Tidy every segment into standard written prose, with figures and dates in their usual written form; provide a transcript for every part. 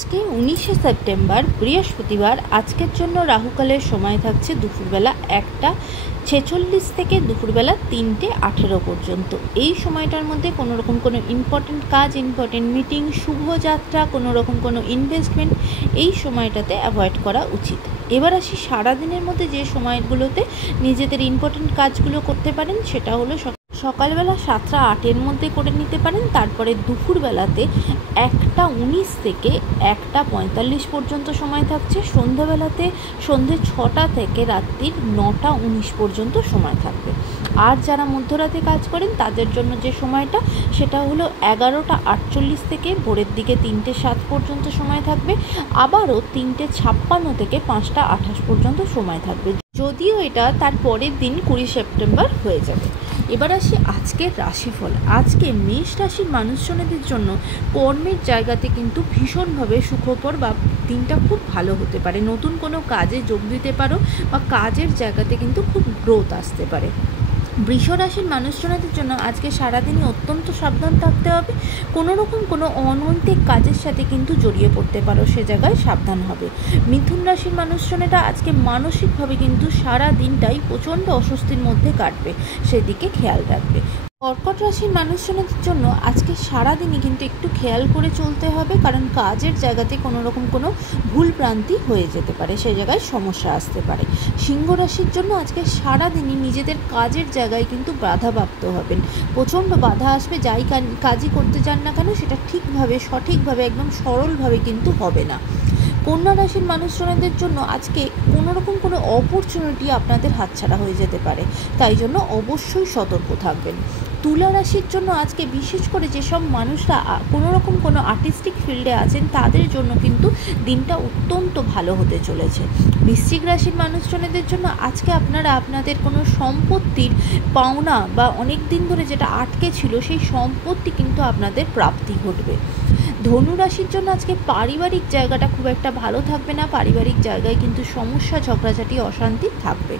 আজকে 19শে সেপ্টেম্বর বৃহস্পতিবার। আজকের জন্য রাহুকালের সময় থাকছে দুপুরবেলা 1টা 46 থেকে দুপুরবেলা 3টে 18 পর্যন্ত। এই সময়টার মধ্যে কোনো রকম কোনো ইম্পর্টেন্ট কাজ, ইম্পর্টেন্ট মিটিং, শুভযাত্রা, কোনো রকম কোনো ইনভেস্টমেন্ট এই সময়টাতে অ্যাভয়েড করা উচিত। এবার আসি সারাদিনের মধ্যে যে সময়গুলোতে নিজেদের ইম্পর্টেন্ট কাজগুলো করতে পারেন, সেটা হলো সকালবেলা 7টা 8-এর মধ্যে করে নিতে পারেন। তারপরে দুপুরবেলাতে 1টা 19 থেকে 1টা 45 পর্যন্ত সময় থাকছে। সন্ধ্যাবেলাতে সন্ধ্যে 6টা থেকে রাত্রির 9টা 19 পর্যন্ত সময় থাকবে। আর যারা মধ্যরাতে কাজ করেন তাদের জন্য যে সময়টা, সেটা হলো 11টা 48 থেকে ভোরের দিকে 3টে 7 পর্যন্ত সময় থাকবে। আবারও 3টে 56 থেকে 5টা 28 পর্যন্ত সময় থাকবে, যদিও এটা তার পরের দিন 20 সেপ্টেম্বর হয়ে যাবে। এবার আসি আজকের রাশিফল। আজকে মেষ রাশির মানুষজনদের জন্য কর্মের জায়গাতে কিন্তু ভীষণভাবে সুখকর বা দিনটা খুব ভালো হতে পারে। নতুন কোনো কাজে যোগ দিতে পারো বা কাজের জায়গাতে কিন্তু খুব গ্রোথ আসতে পারে। বৃষ রাশির মানুষজনদের জন্য আজকে সারাদিনই অত্যন্ত সাবধান থাকতে হবে। কোনো রকম কোনো অনৈতিক কাজের সাথে কিন্তু জড়িয়ে পড়তে পারো, সে জায়গায় সাবধান হবে। মিথুন রাশির মানুষজনেরা আজকে মানসিকভাবে কিন্তু সারা দিনটাই প্রচণ্ড অস্বস্তির মধ্যে কাটবে, সেদিকে খেয়াল রাখবে। কর্কট রাশির মানুষজনদের জন্য আজকে সারাদিনই কিন্তু একটু খেয়াল করে চলতে হবে, কারণ কাজের জায়গাতে কোনো রকম কোনো ভুল ভ্রান্তি হয়ে যেতে পারে, সেই জায়গায় সমস্যা আসতে পারে। সিংহ রাশির জন্য আজকে সারাদিনই নিজেদের কাজের জায়গায় কিন্তু বাধাপ্রাপ্ত হবেন। প্রচণ্ড বাধা আসবে, যাই কাজই করতে চান না কেন সেটা ঠিকভাবে সঠিকভাবে একদম সরলভাবে কিন্তু হবে না। কন্যা রাশির মানুষজনদের জন্য আজকে কোনো রকম কোনো অপরচুনিটি আপনাদের হাতছাড়া হয়ে যেতে পারে, তাই জন্য অবশ্যই সতর্ক থাকবেন। তুলা রাশির জন্য আজকে বিশেষ করে যেসব মানুষরা কোনো রকম কোনো আর্টিস্টিক ফিল্ডে আছেন তাদের জন্য কিন্তু দিনটা অত্যন্ত ভালো হতে চলেছে। বৃশ্চিক রাশির মানুষজনদের জন্য আজকে আপনারা আপনাদের কোনো সম্পত্তির পাওনা বা অনেক দিন ধরে যেটা আটকে ছিল সেই সম্পত্তি কিন্তু আপনাদের প্রাপ্তি ঘটবে। ধনু রাশির জন্য আজকে পারিবারিক জায়গাটা খুব একটা ভালো থাকবে না, পারিবারিক জায়গায় কিন্তু সমস্যা, ঝগড়াঝাটি, অশান্তি থাকবে।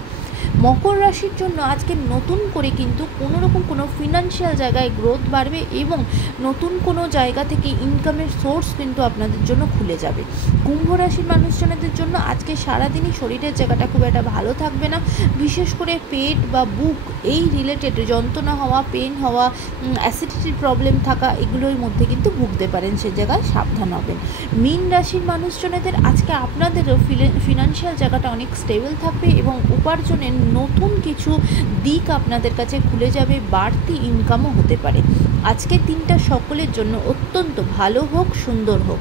মকর রাশির জন্য আজকে নতুন করে কিন্তু কোনো রকম কোনো ফিনান্সিয়াল জায়গায় গ্রোথ বাড়বে এবং নতুন কোনো জায়গা থেকে ইনকামের সোর্স কিন্তু আপনাদের জন্য খুলে যাবে। কুম্ভ রাশির মানুষজনদের জন্য আজকে সারাদিনই শরীরের জায়গাটা খুব একটা ভালো থাকবে না, বিশেষ করে পেট বা বুক এই রিলেটেড যন্ত্রণা হওয়া, পেন হওয়া, অ্যাসিডিটির প্রবলেম থাকা, এগুলোর মধ্যে কিন্তু ভুগতে পারেন, সে জায়গায় সাবধান হবেন। মীন রাশির মানুষজনদের আজকে আপনাদেরও ফিনান্সিয়াল জায়গাটা অনেক স্টেবল থাকবে এবং উপার্জনের নতুন কিছু দিক আপনাদের কাছে খুলে যাবে, বাড়তি ইনকামও হতে পারে। আজকের দিনটা সকলের জন্য অত্যন্ত ভালো হোক, সুন্দর হোক।